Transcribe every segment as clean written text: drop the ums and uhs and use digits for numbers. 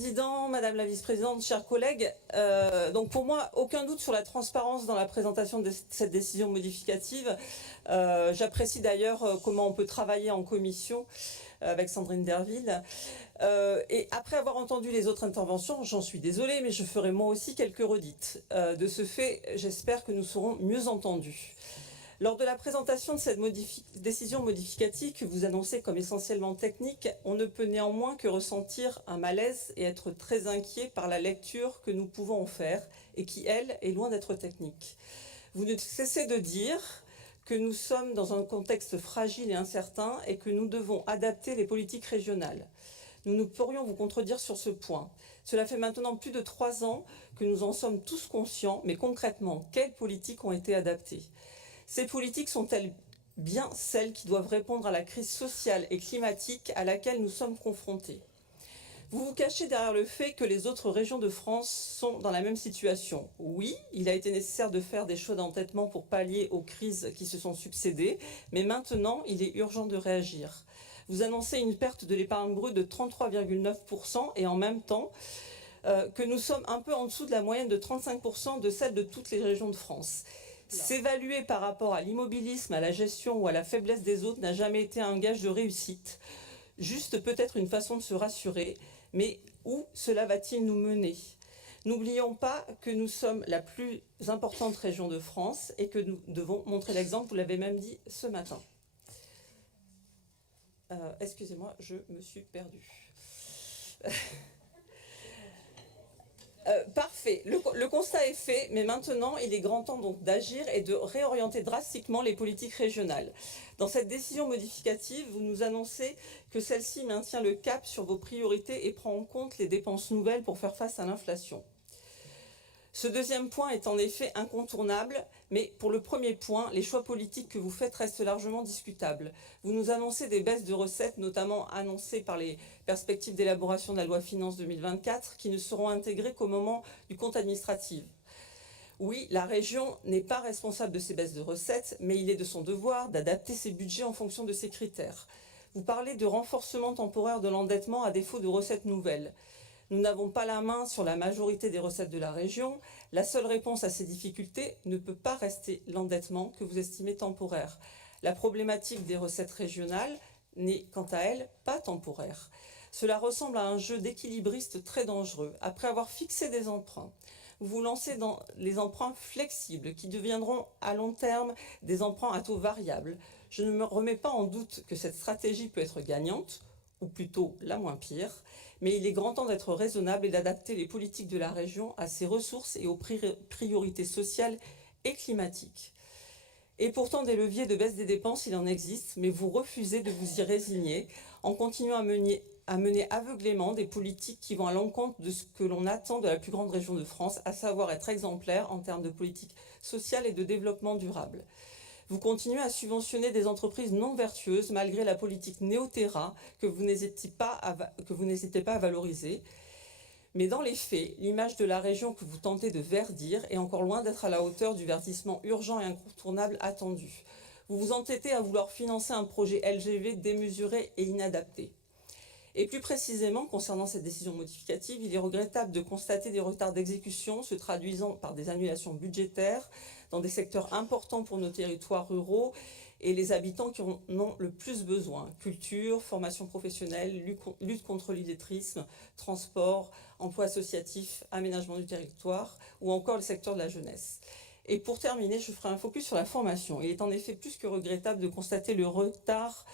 Président, Madame la Vice-présidente, chers collègues, donc pour moi, aucun doute sur la transparence dans la présentation de cette décision modificative. J'apprécie d'ailleurs comment on peut travailler en commission avec Sandrine Derville. Et après avoir entendu les autres interventions, j'en suis désolée, mais je ferai moi aussi quelques redites. De ce fait, j'espère que nous serons mieux entendus. Lors de la présentation de cette décision modificative que vous annoncez comme essentiellement technique, on ne peut néanmoins que ressentir un malaise et être très inquiet par la lecture que nous pouvons en faire et qui, elle, est loin d'être technique. Vous ne cessez de dire que nous sommes dans un contexte fragile et incertain et que nous devons adapter les politiques régionales. Nous ne pourrions vous contredire sur ce point. Cela fait maintenant plus de 3 ans que nous en sommes tous conscients, mais concrètement, quelles politiques ont été adaptées ? Ces politiques sont-elles bien celles qui doivent répondre à la crise sociale et climatique à laquelle nous sommes confrontés ? Vous vous cachez derrière le fait que les autres régions de France sont dans la même situation. Oui, il a été nécessaire de faire des choix d'endettement pour pallier aux crises qui se sont succédées, mais maintenant, il est urgent de réagir. Vous annoncez une perte de l'épargne brute de 33,9% et en même temps que nous sommes un peu en dessous de la moyenne de 35% de celle de toutes les régions de France. S'évaluer par rapport à l'immobilisme, à la gestion ou à la faiblesse des autres n'a jamais été un gage de réussite. Juste peut-être une façon de se rassurer, mais où cela va-t-il nous mener ? N'oublions pas que nous sommes la plus importante région de France et que nous devons montrer l'exemple, vous l'avez même dit ce matin. Excusez-moi, je me suis perdue. Parfait, le constat est fait, mais maintenant il est grand temps donc d'agir et de réorienter drastiquement les politiques régionales. Dans cette décision modificative, vous nous annoncez que celle-ci maintient le cap sur vos priorités et prend en compte les dépenses nouvelles pour faire face à l'inflation. Ce deuxième point est en effet incontournable, mais pour le premier point, les choix politiques que vous faites restent largement discutables. Vous nous annoncez des baisses de recettes, notamment annoncées par les perspectives d'élaboration de la loi Finances 2024, qui ne seront intégrées qu'au moment du compte administratif. Oui, la région n'est pas responsable de ces baisses de recettes, mais il est de son devoir d'adapter ses budgets en fonction de ces critères. Vous parlez de renforcement temporaire de l'endettement à défaut de recettes nouvelles. Nous n'avons pas la main sur la majorité des recettes de la région. La seule réponse à ces difficultés ne peut pas rester l'endettement que vous estimez temporaire. La problématique des recettes régionales n'est, quant à elle, pas temporaire. Cela ressemble à un jeu d'équilibriste très dangereux. Après avoir fixé des emprunts, vous vous lancez dans les emprunts flexibles qui deviendront à long terme des emprunts à taux variables. Je ne me remets pas en doute que cette stratégie peut être gagnante, ou plutôt la moins pire, mais il est grand temps d'être raisonnable et d'adapter les politiques de la région à ses ressources et aux priorités sociales et climatiques. Et pourtant, des leviers de baisse des dépenses, il en existe, mais vous refusez de vous y résigner en continuant à mener aveuglément des politiques qui vont à l'encontre de ce que l'on attend de la plus grande région de France, à savoir être exemplaire en termes de politique sociale et de développement durable. Vous continuez à subventionner des entreprises non vertueuses malgré la politique néo-terrain que vous n'hésitez pas à valoriser. Mais dans les faits, l'image de la région que vous tentez de verdir est encore loin d'être à la hauteur du verdissement urgent et incontournable attendu. Vous vous entêtez à vouloir financer un projet LGV démesuré et inadapté. Et plus précisément, concernant cette décision modificative, il est regrettable de constater des retards d'exécution se traduisant par des annulations budgétaires dans des secteurs importants pour nos territoires ruraux et les habitants qui en ont le plus besoin. Culture, formation professionnelle, lutte contre l'illettrisme, transport, emploi associatif, aménagement du territoire ou encore le secteur de la jeunesse. Et pour terminer, je ferai un focus sur la formation. Il est en effet plus que regrettable de constater le retard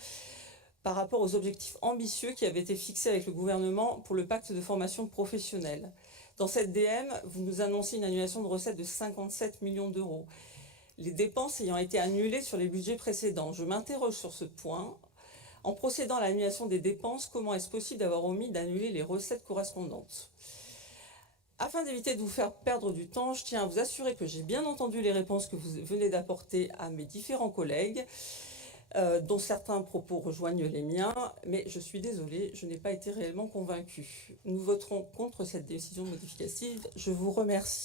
par rapport aux objectifs ambitieux qui avaient été fixés avec le gouvernement pour le pacte de formation professionnelle. Dans cette DM, vous nous annoncez une annulation de recettes de 57 millions d'euros. Les dépenses ayant été annulées sur les budgets précédents. Je m'interroge sur ce point. En procédant à l'annulation des dépenses, comment est-ce possible d'avoir omis d'annuler les recettes correspondantes ? Afin d'éviter de vous faire perdre du temps, je tiens à vous assurer que j'ai bien entendu les réponses que vous venez d'apporter à mes différents collègues, dont certains propos rejoignent les miens, mais je suis désolée, je n'ai pas été réellement convaincue. Nous voterons contre cette décision modificative. Je vous remercie.